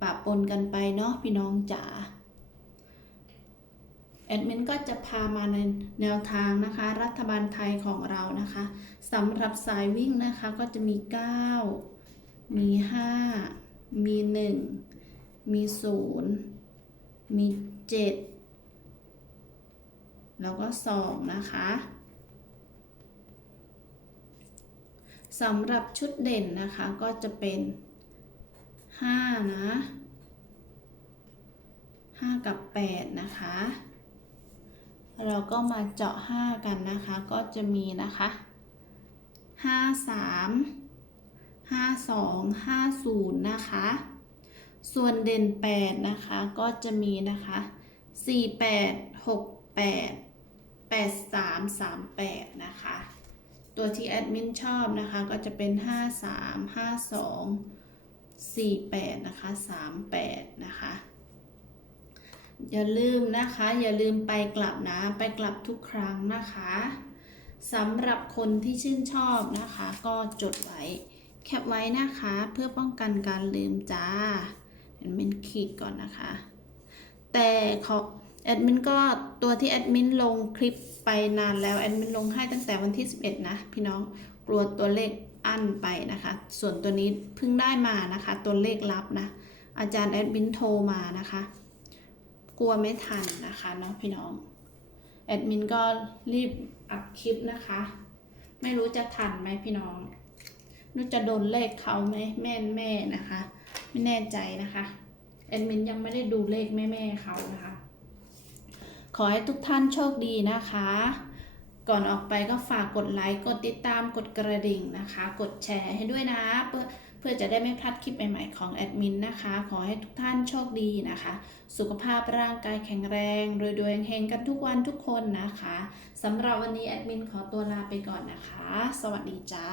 ปะปนกันไปเนาะพี่น้องจ๋าแอดมินก็จะพามาในแนวทางนะคะ รัฐบาลไทยของเรานะคะสำหรับสายวิ่งนะคะก็จะมี 9 มี 5 มี 1 มี 0 มี 7 แล้วก็ 2 นะคะสำหรับชุดเด่นนะคะก็จะเป็น 5นะ5กับ8นะคะ เราก็มาเจาะ5กันนะคะ ก็จะมีนะคะ5 3 5 2 5 0นะคะ ส่วนเด่น8นะคะ ก็จะมีนะคะ4 8 6 8 8 3 3 8นะคะ ตัวที่แอดมินชอบนะคะ ก็จะเป็น5 3 5 2 4 8 นะคะ 3 8 นะคะ อย่าลืมนะคะ อย่าลืมไปกลับนะ ไปกลับทุกครั้งนะคะสำหรับคนที่ชื่นชอบนะคะ ก็จดไว้แคปไว้นะคะเพื่อป้องกันการลืมจ้าแอดมินขีดก่อนนะคะ แต่ขอแอดมินก็ตัวที่แอดมินลงคลิปไปนานแล้วแอดมินลงให้ตั้งแต่วันที่ 11 นะ พี่น้องกลัวตัวเลข อั้นไปนะคะ ส่วนตัวนี้เพิ่งได้มานะคะ ตัวเลขลับนะ อาจารย์แอดมินโทรมานะคะ กลัวไม่ทันนะคะเนาะพี่น้อง แอดมินก็รีบอัดคลิปนะคะ ไม่รู้จะทันไหมพี่น้องไม่รู้จะโดนเลขเขาไหมแม่แม่นะคะ ไม่แน่ใจนะคะแอดมินยังไม่ได้ดูเลขแม่แม่เขานะคะ ขอให้ทุกท่านโชคดีนะคะ ก่อนออกไปก็ฝากกดไลค์ กดติดตาม กดกระดิ่งนะคะ กดแชร์ให้ด้วยนะ เพื่อเพื่อจะได้ไม่พลาดคลิปใหม่ๆของแอดมินนะคะ ขอให้ทุกท่านโชคดีนะคะ สุขภาพร่างกายแข็งแรงรวยๆเฮงกันทุกวันทุกคนนะคะสำหรับวันนี้แอดมินขอตัวลาไปก่อนนะคะ สวัสดีจ้า